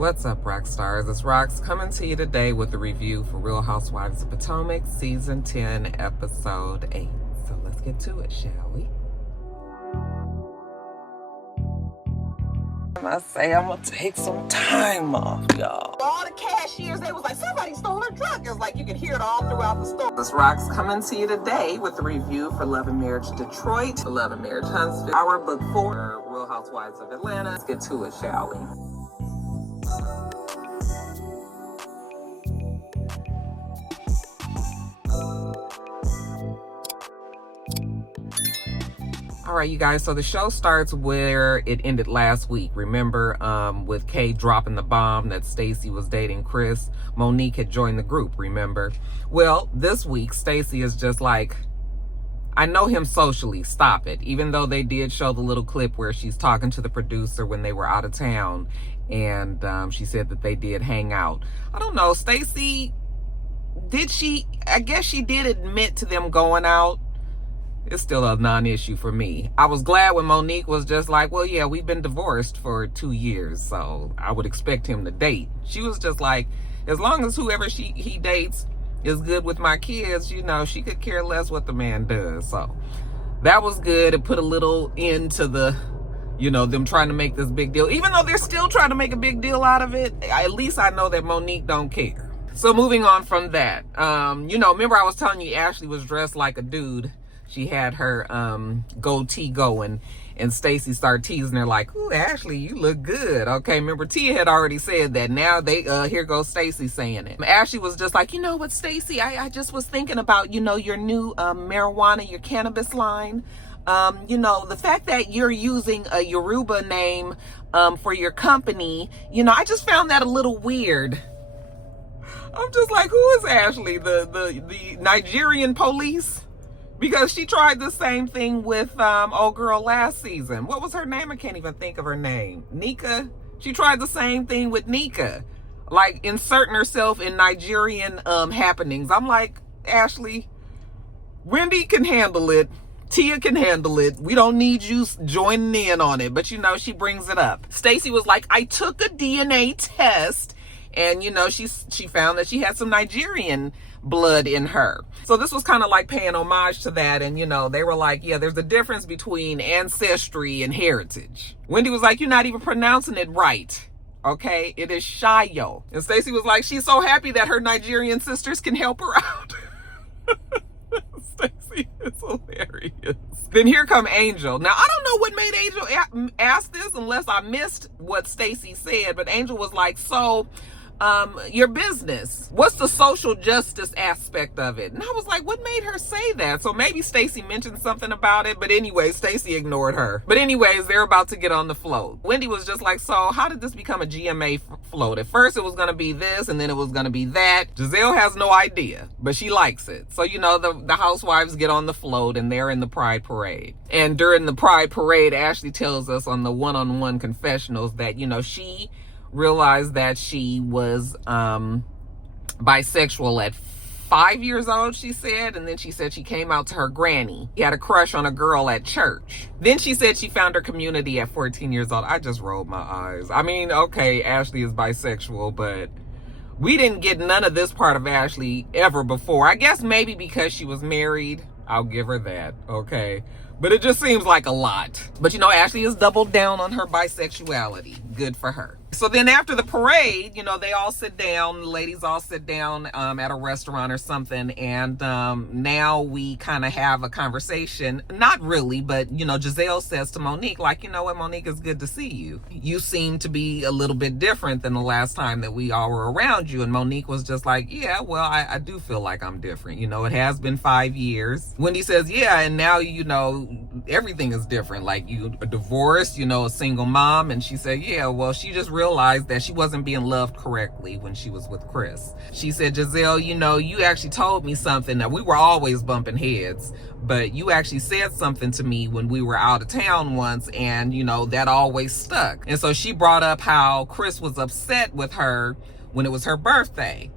What's up, Roxstars? It's Rox coming to you today with a review for Real Housewives of Potomac, Season 10, Episode 8. So let's get to it, shall we? I say I'm gonna take some time off, y'all. All the cashiers, they was like, somebody stole her truck. It's like you could hear it all throughout the store. This Rox coming to you today with a review for Love and Marriage Detroit, Love and Marriage Huntsville, our book 4, Real Housewives of Atlanta. Let's get to it, shall we? All right, you guys, so the show starts where it ended last week. Remember, with Kay dropping the bomb that Stacy was dating Chris, Mo'Nique had joined the group, remember? Well, this week, Stacy is just like, I know him socially, stop it. Even though they did show the little clip where she's talking to the producer when they were out of town, and she said that they did hang out. I don't know, Stacy, I guess she did admit to them going out. It's still a non-issue for me. I was glad when Mo'Nique was just like, well, yeah, we've been divorced for 2 years, so I would expect him to date. She was just like, as long as whoever he dates is good with my kids, you know, she could care less what the man does. So that was good. It put a little end to the, you know, them trying to make this big deal. Even though they're still trying to make a big deal out of it, at least I know that Mo'Nique don't care. So moving on from that, you know, remember I was telling you Ashley was dressed like a dude. She had her goatee going, and Stacy started teasing her like, ooh, Ashley, you look good. Okay, remember Tia had already said that. Now here goes Stacy saying it. Ashley was just like, you know what, Stacy, I just was thinking about, you know, your new marijuana, your cannabis line. You know, the fact that you're using a Yoruba name for your company, you know, I just found that a little weird. I'm just like, who is Ashley? The Nigerian police? Because she tried the same thing with old girl last season. What was her name? I can't even think of her name. Nika? She tried the same thing with Nika. Like inserting herself in Nigerian happenings. I'm like, Ashley, Wendy can handle it. Tia can handle it. We don't need you joining in on it. But you know, she brings it up. Stacy was like, I took a DNA test. And, you know, she found that she had some Nigerian blood in her. So this was kind of like paying homage to that. And, you know, they were like, yeah, there's a difference between ancestry and heritage. Wendy was like, you're not even pronouncing it right. Okay, it is Shayo. And Stacy was like, she's so happy that her Nigerian sisters can help her out. Stacy is hilarious. Then here come Angel. Now, I don't know what made Angel ask this unless I missed what Stacy said. But Angel was like, so your business, what's the social justice aspect of it? And I was like, what made her say that? So maybe Stacy mentioned something about it, but anyway, Stacy ignored her. But anyways, they're about to get on the float. Wendy was just like, so how did this become a GMA float? At first it was going to be this, and then it was going to be that. Jazelle has no idea, but she likes it. So, you know, the housewives get on the float, and they're in the Pride Parade. And during the Pride Parade, Ashley tells us on the one-on-one confessionals that, you know, she realized that she was bisexual at 5 years old, she said. And then she said she came out to her granny. She had a crush on a girl at church. Then she said she found her community at 14 years old. I just rolled my eyes. I mean, okay, Ashley is bisexual, but we didn't get none of this part of Ashley ever before. I guess maybe because she was married. I'll give her that, okay? But it just seems like a lot. But, you know, Ashley has doubled down on her bisexuality. Good for her. So then after the parade, you know, they all sit down, the ladies all sit down at a restaurant or something. And now we kind of have a conversation. Not really, but, you know, Jazelle says to Mo'Nique, like, you know what, Mo'Nique, it's good to see you. You seem to be a little bit different than the last time that we all were around you. And Mo'Nique was just like, yeah, well, I do feel like I'm different. You know, it has been 5 years. Wendy says, yeah, and now, you know, everything is different. Like, you are divorced, you know, a single mom. And she said, yeah, well, she just realized that she wasn't being loved correctly when she was with Chris. She said, Jazelle, you know, you actually told me something that we were always bumping heads, but you actually said something to me when we were out of town once, and, you know, that always stuck. And so she brought up how Chris was upset with her when it was her birthday.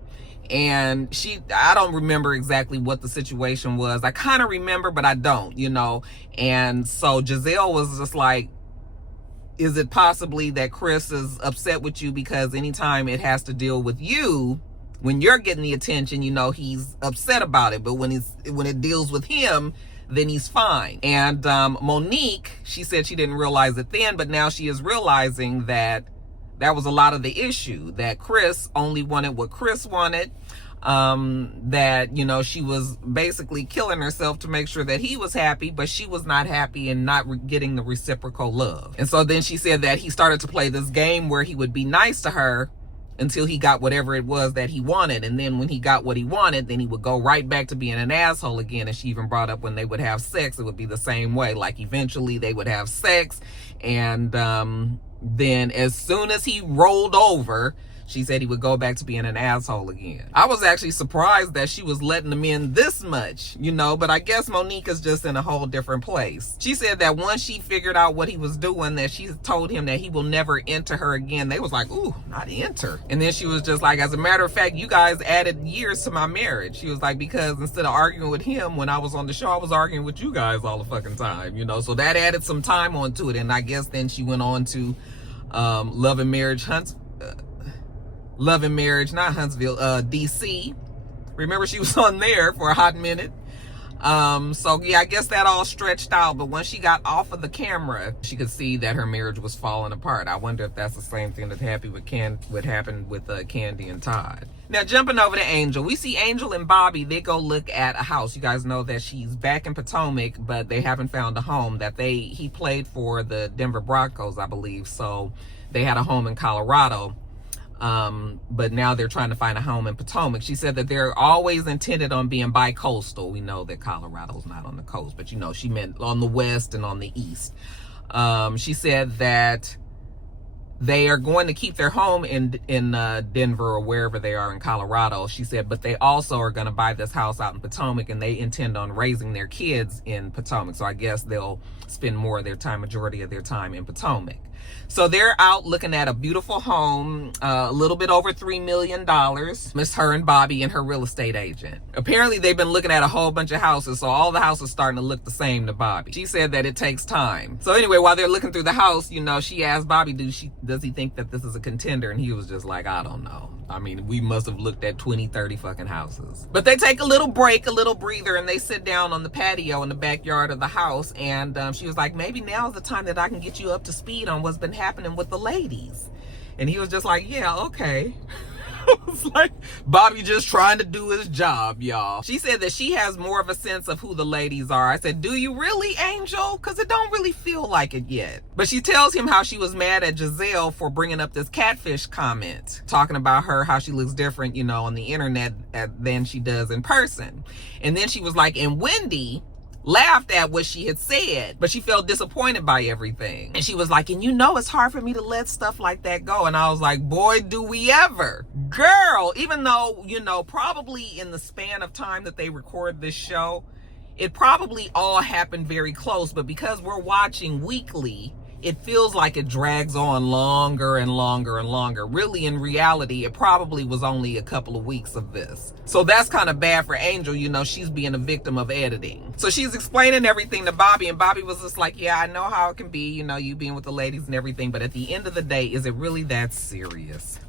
And I don't remember exactly what the situation was. I kind of remember, but I don't, you know. And so Jazelle was just like, is it possibly that Chris is upset with you because anytime it has to deal with you, when you're getting the attention, you know, he's upset about it. But when it deals with him, then he's fine. And Mo'Nique, she said she didn't realize it then, but now she is realizing that that was a lot of the issue, that Chris only wanted what Chris wanted. That, you know, she was basically killing herself to make sure that he was happy, but she was not happy and not getting the reciprocal love. And so then she said that he started to play this game where he would be nice to her until he got whatever it was that he wanted. And then when he got what he wanted, then he would go right back to being an asshole again. And she even brought up when they would have sex, it would be the same way. Like eventually they would have sex. And then as soon as he rolled over, she said he would go back to being an asshole again. I was actually surprised that she was letting him in this much, you know, but I guess Mo'Nique is just in a whole different place. She said that once she figured out what he was doing, that she told him that he will never enter her again. They was like, ooh, not enter. And then she was just like, as a matter of fact, you guys added years to my marriage. She was like, because instead of arguing with him when I was on the show, I was arguing with you guys all the fucking time, you know, so that added some time onto it. And I guess then she went on to Love and Marriage, not Huntsville, DC. Remember, she was on there for a hot minute. So yeah, I guess that all stretched out, but when she got off of the camera, she could see that her marriage was falling apart. I wonder if that's the same thing that happened with Kandi and Todd. Now, jumping over to Angel, we see Angel and Bobby, they go look at a house. You guys know that she's back in Potomac, but they haven't found a home. That he played for the Denver Broncos, I believe, so they had a home in Colorado. But now they're trying to find a home in Potomac. She said that they're always intended on being bi-coastal. We know that Colorado's not on the coast, but you know, she meant on the west and on the east. She said that they are going to keep their home in Denver or wherever they are in Colorado. She said, but they also are going to buy this house out in Potomac, and they intend on raising their kids in Potomac. So I guess they'll spend more of their time, majority of their time in Potomac. So they're out looking at a beautiful home, a little bit over $3 million. Miss her and Bobby and her real estate agent. Apparently they've been looking at a whole bunch of houses, so all the houses starting to look the same to Bobby. She said that it takes time. So anyway, while they're looking through the house, you know, she asked Bobby, does he think that this is a contender? And he was just like, I don't know. I mean, we must have looked at 20, 30 fucking houses. But they take a little break, a little breather, and they sit down on the patio in the backyard of the house. And she was like, maybe now's the time that I can get you up to speed on what's been happening with the ladies. And he was just like, yeah, okay. I was like, Bobby just trying to do his job, y'all. She said that she has more of a sense of who the ladies are. I said, do you really, Angel? Because it don't really feel like it yet. But she tells him how she was mad at Jazelle for bringing up this catfish comment, talking about her, how she looks different, you know, on the internet than she does in person. And then she was like, and Wendy laughed at what she had said, but she felt disappointed by everything. And she was like, and you know, it's hard for me to let stuff like that go. And I was like, boy, do we ever. Girl, even though, you know, probably in the span of time that they record this show, it probably all happened very close, but because we're watching weekly, it feels like it drags on longer and longer and longer. Really, in reality, it probably was only a couple of weeks of this. So that's kind of bad for Angel. You know, she's being a victim of editing. So she's explaining everything to Bobby, and Bobby was just like, yeah, I know how it can be, you know, you being with the ladies and everything, but at the end of the day, is it really that serious?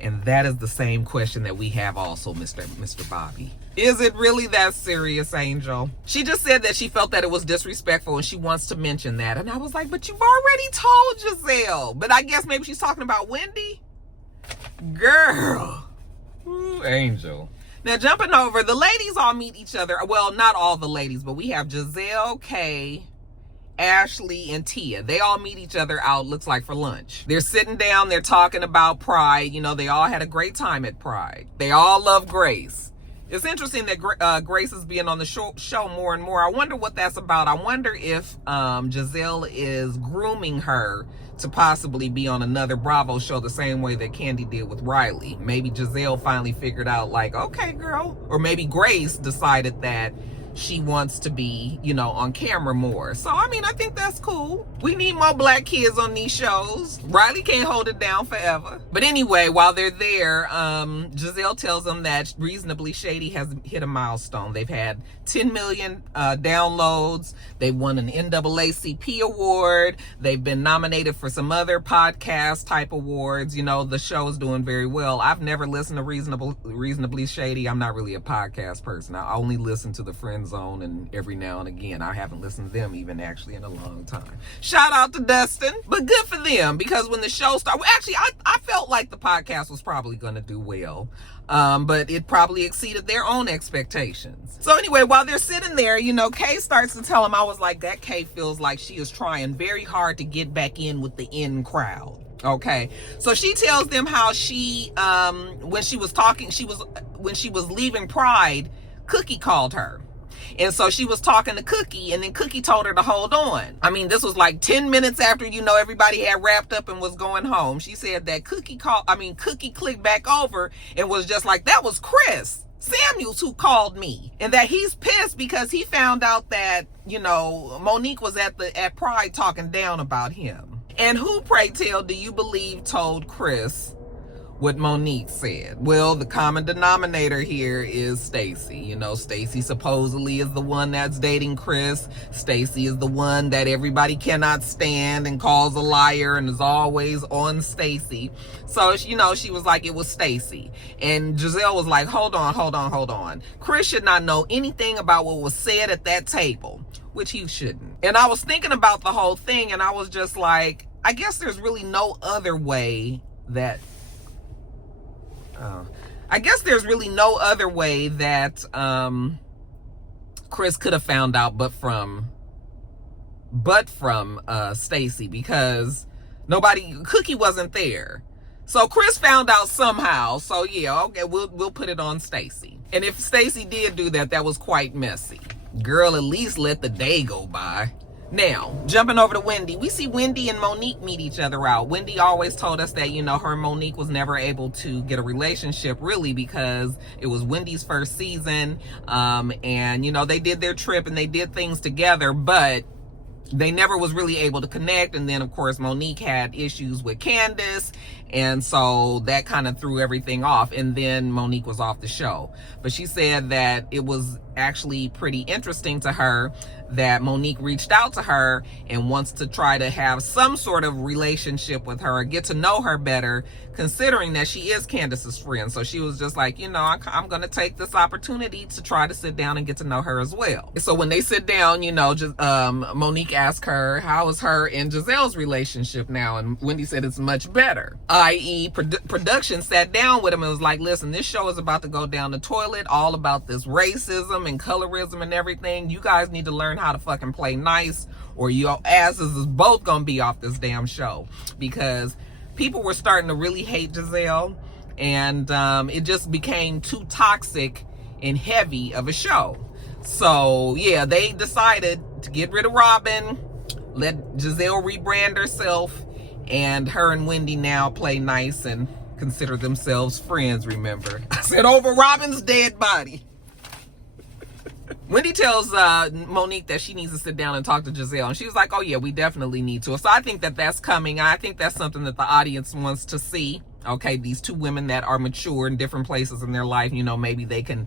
And that is the same question that we have also, Mr. Bobby. Is it really that serious, Angel? She just said that she felt that it was disrespectful and she wants to mention that. And I was like, but you've already told Jazelle. But I guess maybe she's talking about Wendy? Girl. Ooh, Angel. Now, jumping over, the ladies all meet each other. Well, not all the ladies, but we have Jazelle, Kay, Ashley, and Tia. They all meet each other out, looks like, for lunch. They're sitting down, they're talking about Pride. You know, they all had a great time at Pride. They all love Grace. It's interesting that Grace is being on the show more and more. I wonder what that's about. I wonder if Jazelle is grooming her to possibly be on another Bravo show the same way that Kandi did with Riley. Maybe Jazelle finally figured out, like, okay, girl. Or maybe Grace decided that she wants to be, you know, on camera more. So, I mean, I think that's cool. We need more black kids on these shows. Riley can't hold it down forever. But anyway, while they're there, Jazelle tells them that Reasonably Shady has hit a milestone. They've had 10 million downloads. They won an NAACP award. They've been nominated for some other podcast type awards. You know, the show is doing very well. I've never listened to Reasonably Shady. I'm not really a podcast person. I only listen to the Friend Zone and every now and again. I haven't listened to them even actually in a long time. Shout out to Dustin. But good for them, because when the show started, well, actually, I felt like the podcast was probably going to do well. But it probably exceeded their own expectations. So anyway, while they're sitting there, you know, Kay starts to tell him, I was like, that Kay feels like she is trying very hard to get back in with the in crowd. Okay, so she tells them how she, when she was leaving Pride, Cookie called her. And so she was talking to Cookie, and then Cookie told her to hold on. I mean, this was like 10 minutes after, you know, everybody had wrapped up and was going home. She said that Cookie clicked back over and was just like, that was Chris Samuels who called me. And that he's pissed because he found out that, you know, Mo'Nique was at Pride talking down about him. And who, pray tell, do you believe told Chris what Mo'Nique said? Well, the common denominator here is Stacy. You know, Stacy supposedly is the one that's dating Chris. Stacy is the one that everybody cannot stand and calls a liar and is always on Stacy. So, you know, she was like, it was Stacy. And Jazelle was like, hold on. Chris should not know anything about what was said at that table, which he shouldn't. And I was thinking about the whole thing, and I was just like, I guess there's really no other way that Chris could have found out but from Stacy, because Cookie wasn't there. So Chris found out somehow. So yeah, okay, we'll put it on Stacy. And if Stacy did do that, that was quite messy. Girl, at least let the day go by. Now, jumping over to Wendy, we see Wendy and Mo'Nique meet each other out. Wendy always told us that, you know, her and Mo'Nique was never able to get a relationship, really, because it was Wendy's first season. And, you know, they did their trip and they did things together, but they never was really able to connect. And then, of course, Mo'Nique had issues with Candace, and so that kind of threw everything off. And then Mo'Nique was off the show. But she said that it was actually pretty interesting to her that Mo'Nique reached out to her and wants to try to have some sort of relationship with her, get to know her better, considering that she is Candace's friend. So she was just like, you know, I'm going to take this opportunity to try to sit down and get to know her as well. So when they sit down, you know, just Mo'Nique asked her, how is her and Jazelle's relationship now? And Wendy said it's much better. I.e. production sat down with him and was like, listen, this show is about to go down the toilet, all about this racism and colorism and everything. You guys need to learn how to fucking play nice, or your asses is both gonna be off this damn show. Because people were starting to really hate Jazelle, and it just became too toxic and heavy of a show. So yeah, they decided to get rid of Robin, let Jazelle rebrand herself, and her and Wendy now play nice and consider themselves friends, remember. I said over Robin's dead body. Wendy tells Mo'Nique that she needs to sit down and talk to Jazelle. And she was like, oh yeah, we definitely need to. So I think that that's coming. I think that's something that the audience wants to see. Okay, these two women that are mature in different places in their life, you know, maybe they can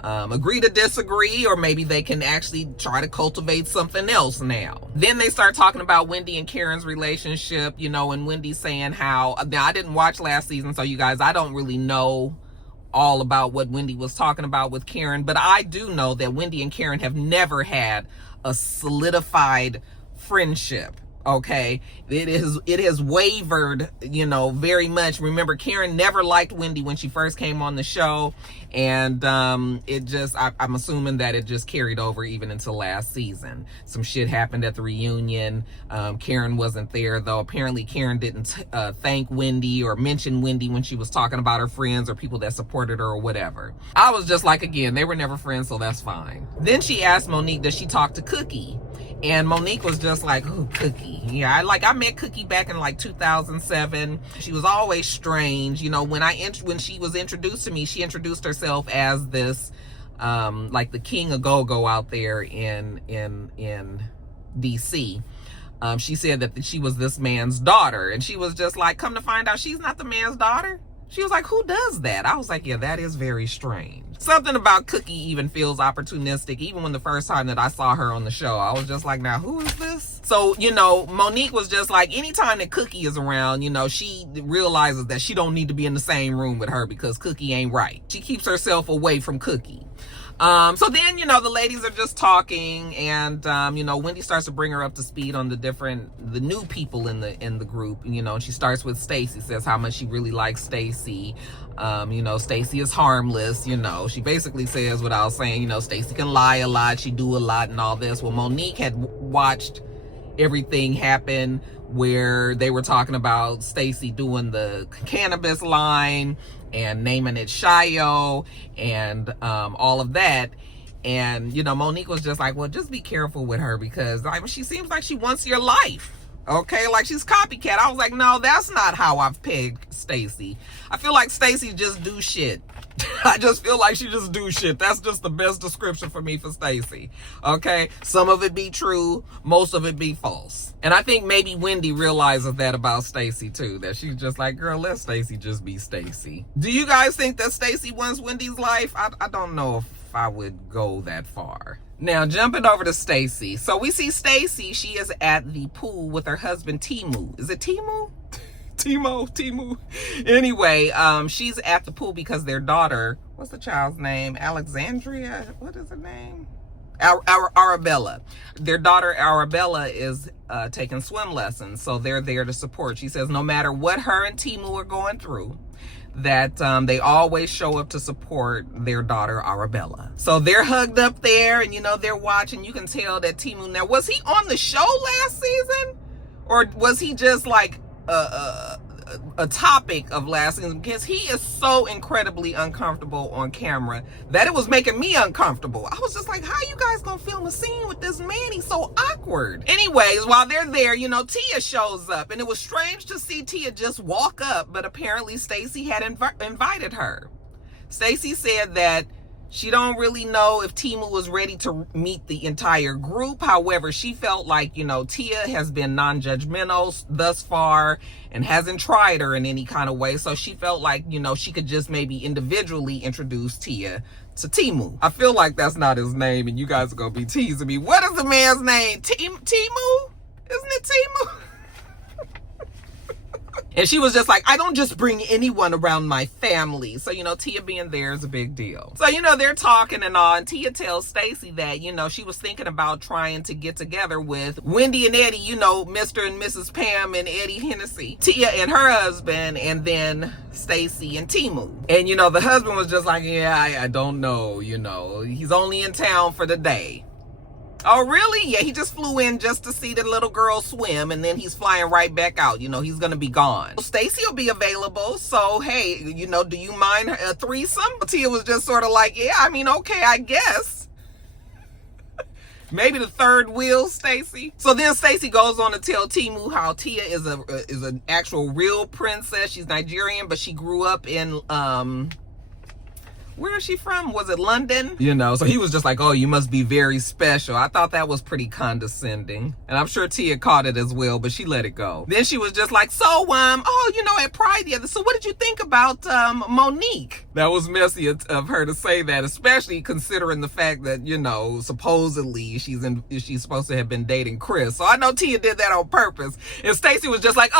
agree to disagree, or maybe they can actually try to cultivate something else now. Then they start talking about Wendy and Karen's relationship, you know, and Wendy saying how, now I didn't watch last season, so you guys, I don't really know all about what Wendy was talking about with Karen, but I do know that Wendy and Karen have never had a solidified friendship. Okay, it has wavered, you know, very much. Remember, Karen never liked Wendy when she first came on the show, and it just, I'm assuming that it just carried over even into last season. Some shit happened at the reunion. Karen wasn't there, though. Apparently Karen didn't thank Wendy or mention Wendy when she was talking about her friends or people that supported her or whatever. I was just like, again, they were never friends, so that's fine. Then she asked Mo'Nique, does she talk to Cookie? And Mo'Nique was just like, oh, Cookie. Yeah, I met Cookie back in like 2007. She was always strange. You know, when she was introduced to me, she introduced herself as this like the king of go-go out there in DC. She said that she was this man's daughter, and she was just like, come to find out she's not the man's daughter. She was like, who does that? I was like, yeah, that is very strange. Something about Cookie even feels opportunistic. Even when the first time that I saw her on the show, I was just like, now who is this? So, you know, Mo'Nique was just like, anytime that Cookie is around, you know, she realizes that she don't need to be in the same room with her because Cookie ain't right. She keeps herself away from Cookie. So then, you know, the ladies are just talking, and, you know, Wendy starts to bring her up to speed on the new people in the group, you know, and she starts with Stacy, says how much she really likes Stacy. You know, Stacy is harmless, you know, she basically says without saying, you know, Stacy can lie a lot, she do a lot and all this. Well, Mo'Nique had watched everything happen where they were talking about Stacy doing the cannabis line and naming it Shio and all of that. And, you know, Mo'Nique was just like, well, just be careful with her because I mean, she seems like she wants your life. Okay, like she's copycat. I was like, no, that's not how I've pegged Stacy. I feel like Stacy just do shit. I just feel like she just do shit. That's just the best description for me for Stacy. Okay, some of it be true, most of it be false. And I think maybe Wendy realizes that about Stacy too, that she's just like, girl, let Stacy just be Stacy. Do you guys think that Stacy wants Wendy's life? I don't know if I would go that far. Now, jumping over to Stacy. So we see Stacy, she is at the pool with her husband, Timu. Is it Timu? Timu. Anyway, she's at the pool because their daughter, what's the child's name? Alexandria? What is her name? Arabella. Their daughter, Arabella, is taking swim lessons. So they're there to support. She says no matter what her and Timu are going through, that they always show up to support their daughter Arabella. So they're hugged up there, and you know they're watching. You can tell that Timu, now was he on the show last season, or was he just like a topic of last season? Because he is so incredibly uncomfortable on camera that it was making me uncomfortable. I was just like, how you guys gonna film a scene with this man? He's so awkward. Anyways, while they're there, you know, Tia shows up, and it was strange to see Tia just walk up, but apparently Stacy had invited her. Stacy said that she don't really know if Timu was ready to meet the entire group. However, she felt like, you know, Tia has been non-judgmental thus far and hasn't tried her in any kind of way. So she felt like, you know, she could just maybe individually introduce Tia to Timu. I feel like that's not his name, and you guys are going to be teasing me. What is the man's name? Timu? Isn't it Timu? And she was just like, I don't just bring anyone around my family. So, you know, Tia being there is a big deal. So, you know, they're talking and all, and Tia tells Stacy that, you know, she was thinking about trying to get together with Wendy and Eddie, you know, Mr. and Mrs. Pam and Eddie Hennessy, Tia and her husband, and then Stacy and Timu. And, you know, the husband was just like, yeah, I don't know, you know, he's only in town for the day. Oh, really? Yeah, he just flew in just to see the little girl swim, and then he's flying right back out. You know, he's going to be gone. Stacy will be available, so, hey, you know, do you mind a threesome? Tia was just sort of like, yeah, I mean, okay, I guess. Maybe the third wheel, Stacy. So then Stacy goes on to tell Timu how Tia is an actual real princess. She's Nigerian, but she grew up in, where is she from? Was it London? You know, so he was just like, oh, you must be very special. I thought that was pretty condescending. And I'm sure Tia caught it as well, but she let it go. Then she was just like, so, oh, you know, at Pride the other, so what did you think about Mo'Nique? That was messy of her to say that, especially considering the fact that, you know, supposedly she's supposed to have been dating Chris. So I know Tia did that on purpose. And Stacy was just like,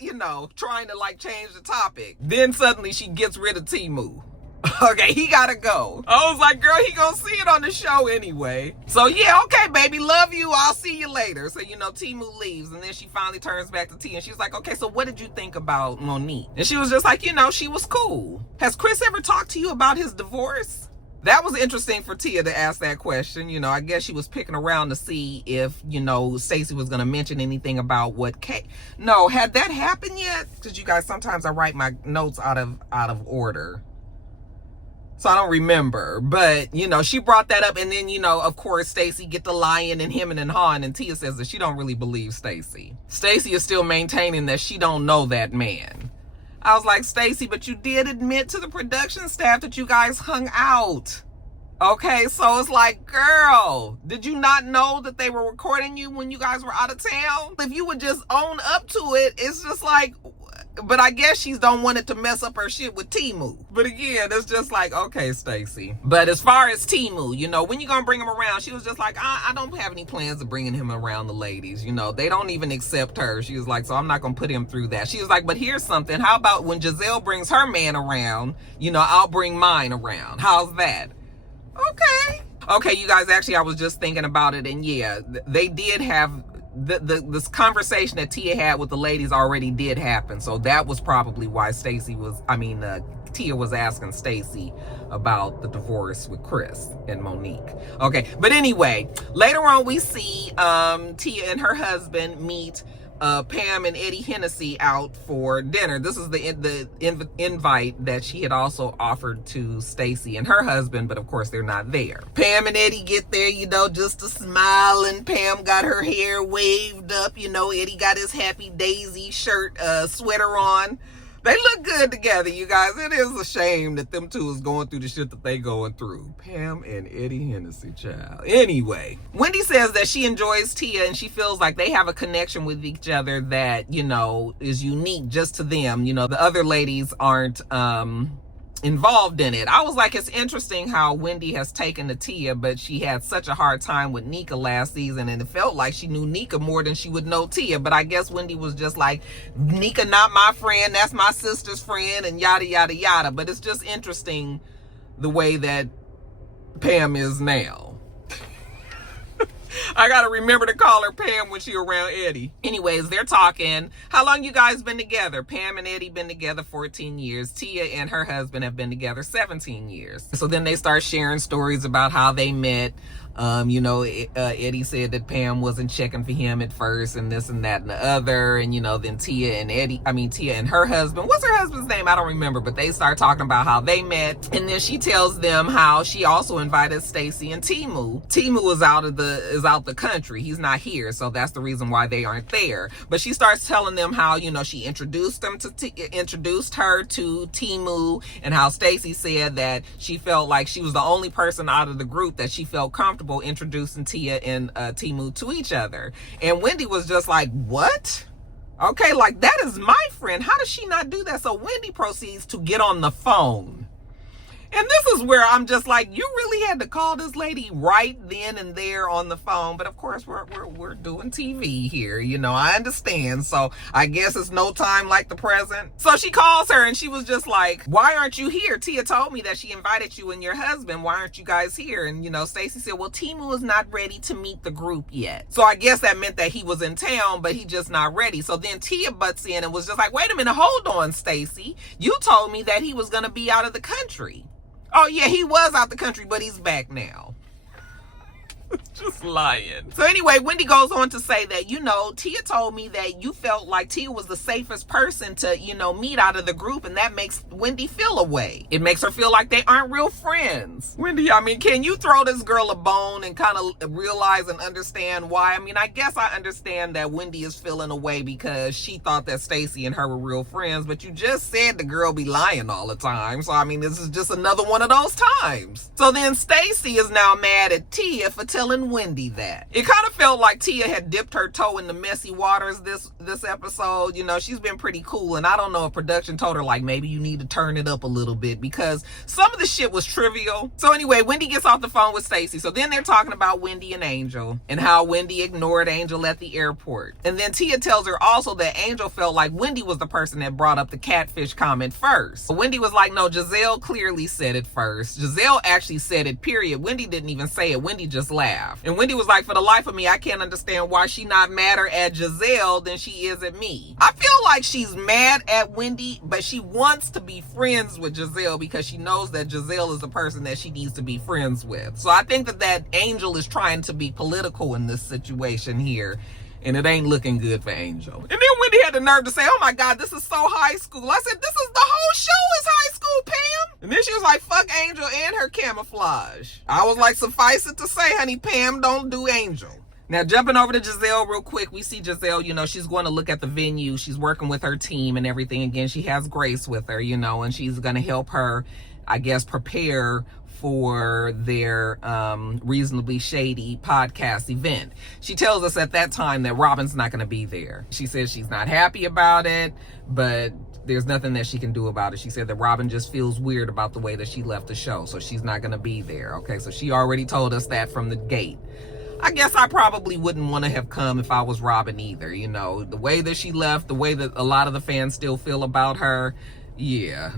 you know, trying to like change the topic. Then suddenly she gets rid of Timu. Okay, he gotta go. I was like, girl, he gonna see it on the show anyway. So yeah, okay, baby, love you. I'll see you later. So, you know, Timu leaves, and then she finally turns back to Tia, and she's like, okay, so what did you think about Mo'Nique? And she was just like, you know, she was cool. Has Chris ever talked to you about his divorce? That was interesting for Tia to ask that question. You know, I guess she was picking around to see if, you know, Stacy was going to mention anything about what No, had that happened yet? Because you guys, sometimes I write my notes out of order. So I don't remember, but, you know, she brought that up. And then, you know, of course, Stacy get the lying and him and hawing, and Tia says that she don't really believe Stacy. Stacy is still maintaining that she don't know that man. I was like, Stacy, but you did admit to the production staff that you guys hung out. Okay, so it's like, girl, did you not know that they were recording you when you guys were out of town? If you would just own up to it, it's just like, but I guess she's don't want it to mess up her shit with Timu. But again, it's just like, okay, Stacy. But as far as Timu, you know, when you gonna bring him around? She was just like, I don't have any plans of bringing him around the ladies. You know, they don't even accept her. She was like, so I'm not gonna put him through that. She was like, but here's something. How about when Jazelle brings her man around, you know, I'll bring mine around. How's that? Okay, you guys, actually, I was just thinking about it, and yeah, they did have this conversation that Tia had with the ladies already did happen. So that was probably why Tia was asking Stacy about the divorce with Chris and Mo'Nique. Okay, but anyway, later on we see Tia and her husband meet Pam and Eddie Hennessy out for dinner. This is the invite that she had also offered to Stacy and her husband, but of course they're not there. Pam and Eddie get there, you know, just a smile, and Pam got her hair waved up, you know, Eddie got his Happy Daisy shirt, sweater on. They look good together, you guys. It is a shame that them two is going through the shit that they going through. Pam and Eddie Hennessy, child. Anyway, Wendy says that she enjoys Tia and she feels like they have a connection with each other that, you know, is unique just to them. You know, the other ladies aren't involved in it. I was like, it's interesting how Wendy has taken to Tia, but she had such a hard time with Nika last season, and it felt like she knew Nika more than she would know Tia. But I guess Wendy was just like, Nika not my friend, that's my sister's friend, and yada yada yada. But it's just interesting the way that Pam is now. I gotta remember to call her Pam when she around Eddie. Anyways, they're talking. How long you guys been together? Pam and Eddie been together 14 years. Tia and her husband have been together 17 years. So then they start sharing stories about how they met. You know, Eddie said that Pam wasn't checking for him at first, and this and that and the other. And, you know, then Tia and her husband, what's her husband's name? I don't remember, but they start talking about how they met. And then she tells them how she also invited Stacy and Timu. Timu is out the country. He's not here. So that's the reason why they aren't there. But she starts telling them how, you know, she introduced her to Timu, and how Stacy said that she felt like she was the only person out of the group that she felt comfortable introducing Tia and Timu to each other. And Wendy was just like, what? Okay, like, that is my friend. How does she not do that? So Wendy proceeds to get on the phone. And this is where I'm just like, you really had to call this lady right then and there on the phone. But of course, we're doing TV here. You know, I understand. So I guess it's no time like the present. So she calls her and she was just like, why aren't you here? Tia told me that she invited you and your husband. Why aren't you guys here? And, you know, Stacy said, well, Timu is not ready to meet the group yet. So I guess that meant that he was in town, but he just not ready. So then Tia butts in and was just like, wait a minute, hold on, Stacy. You told me that he was going to be out of the country. Oh, yeah, he was out the country, but he's back now. Just lying. So anyway, Wendy goes on to say that, you know, Tia told me that you felt like Tia was the safest person to, you know, meet out of the group, and that makes Wendy feel away. It makes her feel like they aren't real friends. Wendy, I mean, can you throw this girl a bone and kind of realize and understand why? I mean, I guess I understand that Wendy is feeling away because she thought that Stacy and her were real friends, but you just said the girl be lying all the time. So, I mean, this is just another one of those times. So then Stacy is now mad at Tia for telling Wendy that. It kind of felt like Tia had dipped her toe in the messy waters this episode. You know, she's been pretty cool, and I don't know if production told her, like, maybe you need to turn it up a little bit, because some of the shit was trivial. So anyway, Wendy gets off the phone with Stacy. So then they're talking about Wendy and Angel and how Wendy ignored Angel at the airport. And then Tia tells her also that Angel felt like Wendy was the person that brought up the catfish comment first. But Wendy was like, no, Jazelle clearly said it first. Jazelle actually said it, period. Wendy didn't even say it. Wendy just laughed. And Wendy was like, for the life of me, I can't understand why she not madder at Jazelle than she is at me. I feel like she's mad at Wendy, but she wants to be friends with Jazelle because she knows that Jazelle is the person that she needs to be friends with. So I think that Angel is trying to be political in this situation here, and it ain't looking good for Angel. And then Wendy had the nerve to say, oh my God, this is so high school. I said, this is the whole show is high school, Pam. And then she was like, fuck Angel and her camouflage. I was like, suffice it to say, honey, Pam don't do Angel. Now, jumping over to Jazelle real quick, we see Jazelle, you know, she's going to look at the venue. She's working with her team and everything. Again, she has Grace with her, you know, and she's going to help her, I guess, prepare for their Reasonably Shady podcast event. She tells us at that time that Robin's not going to be there. She says she's not happy about it, but there's nothing that she can do about it. She said that Robin just feels weird about the way that she left the show, so she's not going to be there. Okay, so she already told us that from the gate. I guess I probably wouldn't want to have come if I was Robin either. You know, the way that she left, the way that a lot of the fans still feel about her, yeah.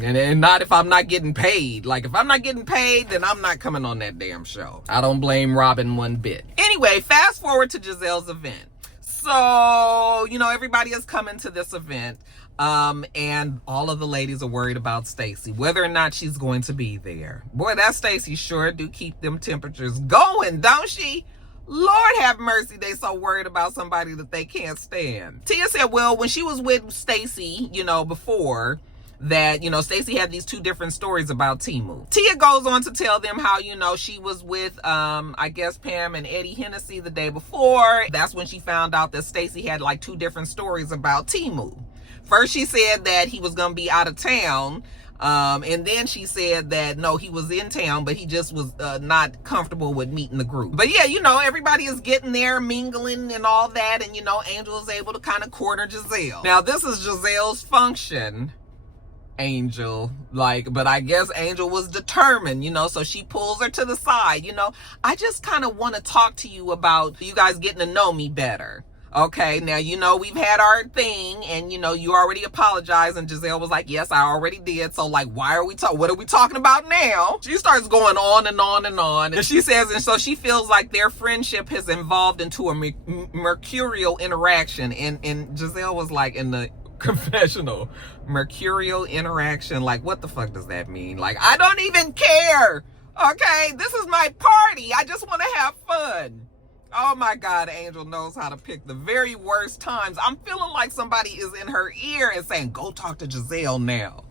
And not if I'm not getting paid. Like, if I'm not getting paid, then I'm not coming on that damn show. I don't blame Robin one bit. Anyway, fast forward to Giselle's event. So, you know, everybody is coming to this event. And all of the ladies are worried about Stacy, whether or not she's going to be there. Boy, that Stacy sure do keep them temperatures going, don't she? Lord have mercy, they so worried about somebody that they can't stand. Tia said, well, when she was with Stacy, you know, before that, you know, Stacy had these two different stories about Timu. Tia goes on to tell them how, you know, she was with, I guess, Pam and Eddie Hennessy the day before. That's when she found out that Stacy had like two different stories about Timu. First, she said that he was going to be out of town. And then she said that, no, he was in town, but he just was not comfortable with meeting the group. But yeah, you know, everybody is getting there, mingling and all that. And, you know, Angel is able to kind of corner Jazelle. Now, this is Giselle's function, Angel, like, but I guess Angel was determined, you know, so she pulls her to the side. You know, I just kind of want to talk to you about you guys getting to know me better. Okay, now, you know, we've had our thing, and, you know, you already apologized, and Jazelle was like, yes, I already did. So, like, what are we talking about now? She starts going on and on and on, and she says, and so she feels like their friendship has evolved into a mercurial interaction, and Jazelle was like, in the confessional, mercurial interaction, like, what the fuck does that mean? Like, I don't even care. Okay, this is my party. I just want to have fun. Oh my God, Angel knows how to pick the very worst times. I'm feeling like somebody is in her ear and saying, go talk to Jazelle now.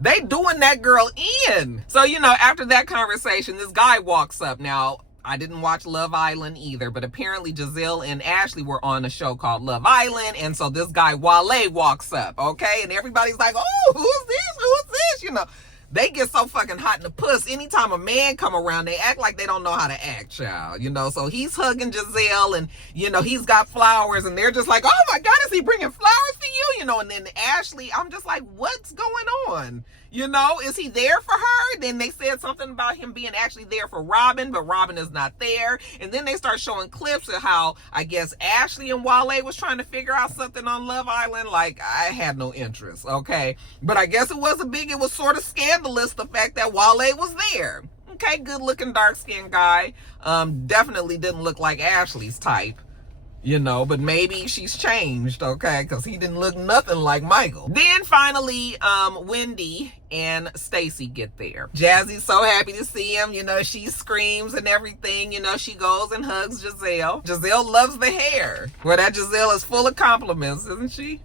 They doing that girl in. So, you know, after that conversation, this guy walks up. Now, I didn't watch Love Island either, but apparently Jazelle and Ashley were on a show called Love Island. And so this guy, Wale, walks up, okay? And everybody's like, oh, who's this? Who's this? You know, they get so fucking hot in the puss. Anytime a man come around, they act like they don't know how to act, child. You know, so he's hugging Jazelle and, you know, he's got flowers and they're just like, oh my God, is he bringing flowers for you? You know, and then Ashley, I'm just like, what's going on? You know, is he there for her? Then they said something about him being actually there for Robin, but Robin is not there. And then they start showing clips of how, I guess, Ashley and Wale was trying to figure out something on Love Island. Like, I had no interest, okay? But I guess it was sort of scandalous, the fact that Wale was there. Okay, good-looking, dark-skinned guy. Definitely didn't look like Ashley's type. You know, but maybe she's changed, okay? Because he didn't look nothing like Michael. Then finally, Wendy and Stacy get there. Jazzy's so happy to see him. You know, she screams and everything. You know, she goes and hugs Jazelle. Jazelle loves the hair. Well, that Jazelle is full of compliments, isn't she?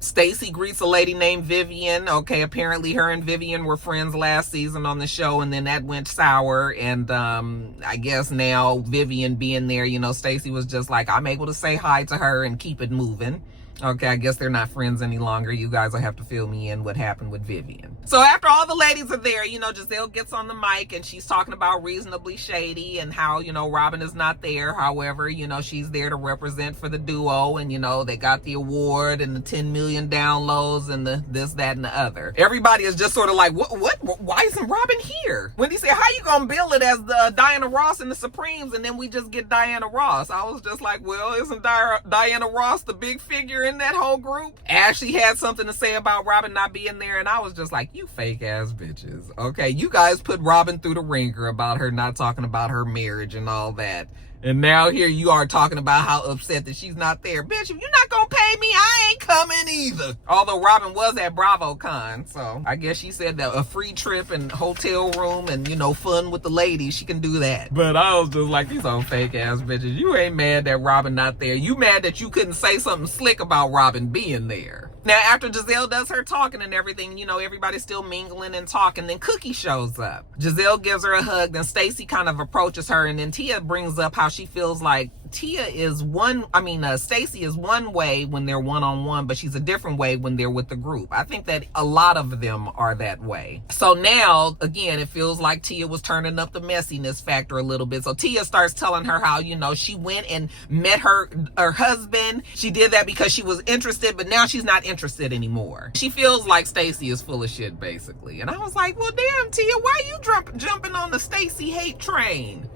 Stacy greets a lady named Vivian. Okay, apparently her and Vivian were friends last season on the show, and then that went sour. And I guess now Vivian being there, you know, Stacy was just like, I'm able to say hi to her and keep it moving. Okay, I guess they're not friends any longer. You guys will have to fill me in what happened with Vivian. So after all the ladies are there, you know, Jazelle gets on the mic and she's talking about Reasonably Shady and how, you know, Robin is not there. However, you know, she's there to represent for the duo, and, you know, they got the award and the 10 million downloads and the this, that, and the other. Everybody is just sort of like, what? Why isn't Robin here? Wendy said, how you gonna bill it as the Diana Ross and the Supremes, and then we just get Diana Ross? I was just like, well, isn't Diana Ross the big figure in that whole group? Ashley had something to say about Robin not being there, and I was just like, you fake ass bitches. Okay, you guys put Robin through the ringer about her not talking about her marriage and all that, and now here you are talking about how upset that she's not there. Bitch, if you're not gonna pay me, I ain't coming either. Although Robin was at BravoCon, so I guess she said that a free trip and hotel room and, you know, fun with the ladies, she can do that. But I was just like, these old fake ass bitches. You ain't mad that Robin not there. You mad that you couldn't say something slick about Robin being there. Now, after Jazelle does her talking and everything, you know, everybody's still mingling and talking. Then Cookie shows up. Jazelle gives her a hug. Then Stacy kind of approaches her. And then Tia brings up how she feels like Stacy is one way when they're one-on-one, but she's a different way when they're with the group. I think that a lot of them are that way. So now, again, it feels like Tia was turning up the messiness factor a little bit. So Tia starts telling her how, you know, she went and met her husband. She did that because she was interested, but now she's not interested anymore. She feels like Stacy is full of shit, basically. And I was like, well, damn, Tia, why are you jumping on the Stacy hate train?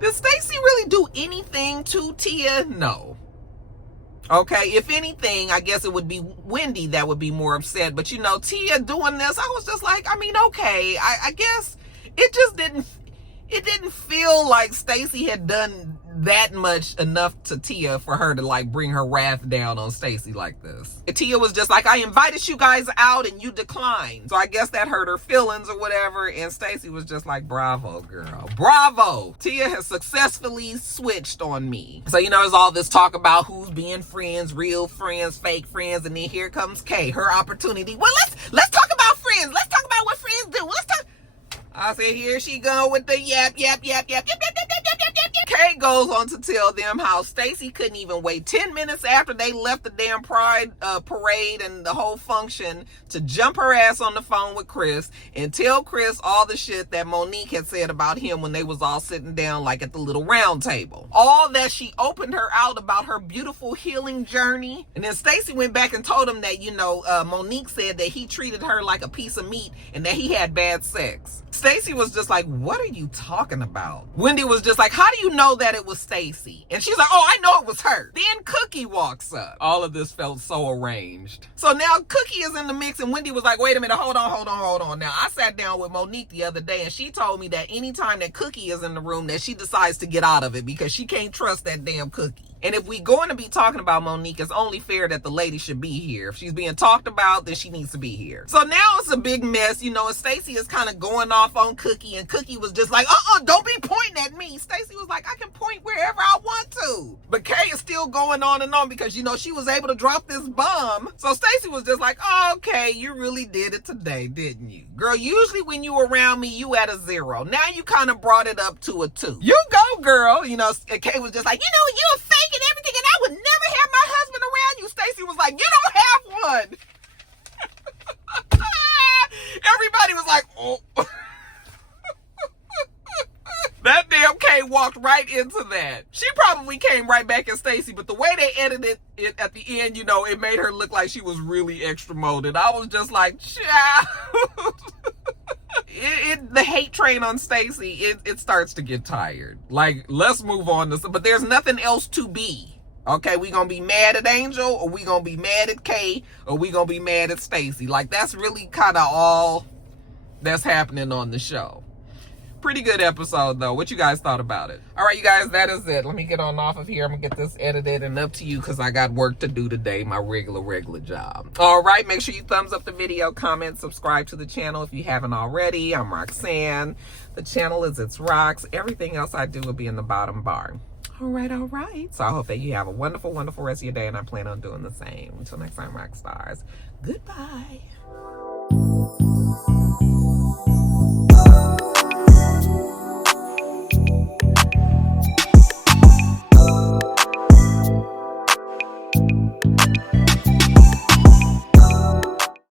Did Stacy really do anything to Tia? No. Okay, if anything, I guess it would be Wendy that would be more upset. But, you know, Tia doing this, I was just like, I mean, okay. I guess it just didn't feel like Stacy had done that much enough to Tia for her to like bring her wrath down on Stacy like this. Tia was just like, I invited you guys out and you declined. So I guess that hurt her feelings or whatever. And Stacy was just like, bravo, girl. Bravo. Tia has successfully switched on me. So, you know, there's all this talk about who's being friends, real friends, fake friends. And then here comes Kay, her opportunity. Well, let's talk about friends. Let's talk about what friends do. Let's talk. I said, here she go with the yap. Kay goes on to tell them how Stacy couldn't even wait 10 minutes after they left the damn pride parade and the whole function to jump her ass on the phone with Chris and tell Chris all the shit that Mo'Nique had said about him when they was all sitting down like at the little round table. All that she opened her out about her beautiful healing journey. And then Stacy went back and told him that, you know, Mo'Nique said that he treated her like a piece of meat and that he had bad sex. Stacy was just like, what are you talking about? Wendy was just like, how do you know that it was Stacy? And she's like, oh, I know it was her. Then Cookie walks up. All of this felt so arranged. So now Cookie is in the mix and Wendy was like, wait a minute, hold on. Now, I sat down with Mo'Nique the other day and she told me that anytime that Cookie is in the room that she decides to get out of it because she can't trust that damn Cookie. And if we're going to be talking about Mo'Nique, it's only fair that the lady should be here. If she's being talked about, then she needs to be here. So now it's a big mess, you know, and Stacy is kind of going off on Cookie, and Cookie was just like, don't be pointing at me. Stacy was like, I can point wherever I want to. But Kay is still going on and on because, you know, she was able to drop this bomb. So Stacy was just like, oh, okay, you really did it today, didn't you? Girl, usually when you around me, you at a 0. Now you kind of brought it up to a 2. You go, girl. You know, and Kay was just like, you know, you're fake and everything, and I would never have my husband around you. Stacy was like, you don't have one. Everybody was like, oh. That damn Kay walked right into that. She probably came right back at Stacy, but the way they edited it at the end, you know, it made her look like she was really extra molded. I was just like, child. The hate train on Stacy, it starts to get tired. Like, let's move on to, but there's nothing else to be. Okay, we gonna be mad at Angel, or we gonna be mad at Kay, or we gonna be mad at Stacy. Like, that's really kind of all that's happening on the show. Pretty good episode, though. What you guys thought about it? All right, you guys, that is it. Let me get on off of here. I'm gonna get this edited and up to you because I got work to do today, my regular job. All right, make sure you thumbs up the video, comment, subscribe to the channel if you haven't already. I'm Roxanne. The channel is itsrox. Everything else I do will be in the bottom bar. All right. So I hope that you have a wonderful rest of your day, and I plan on doing the same. Until next time, Roxstars. Goodbye.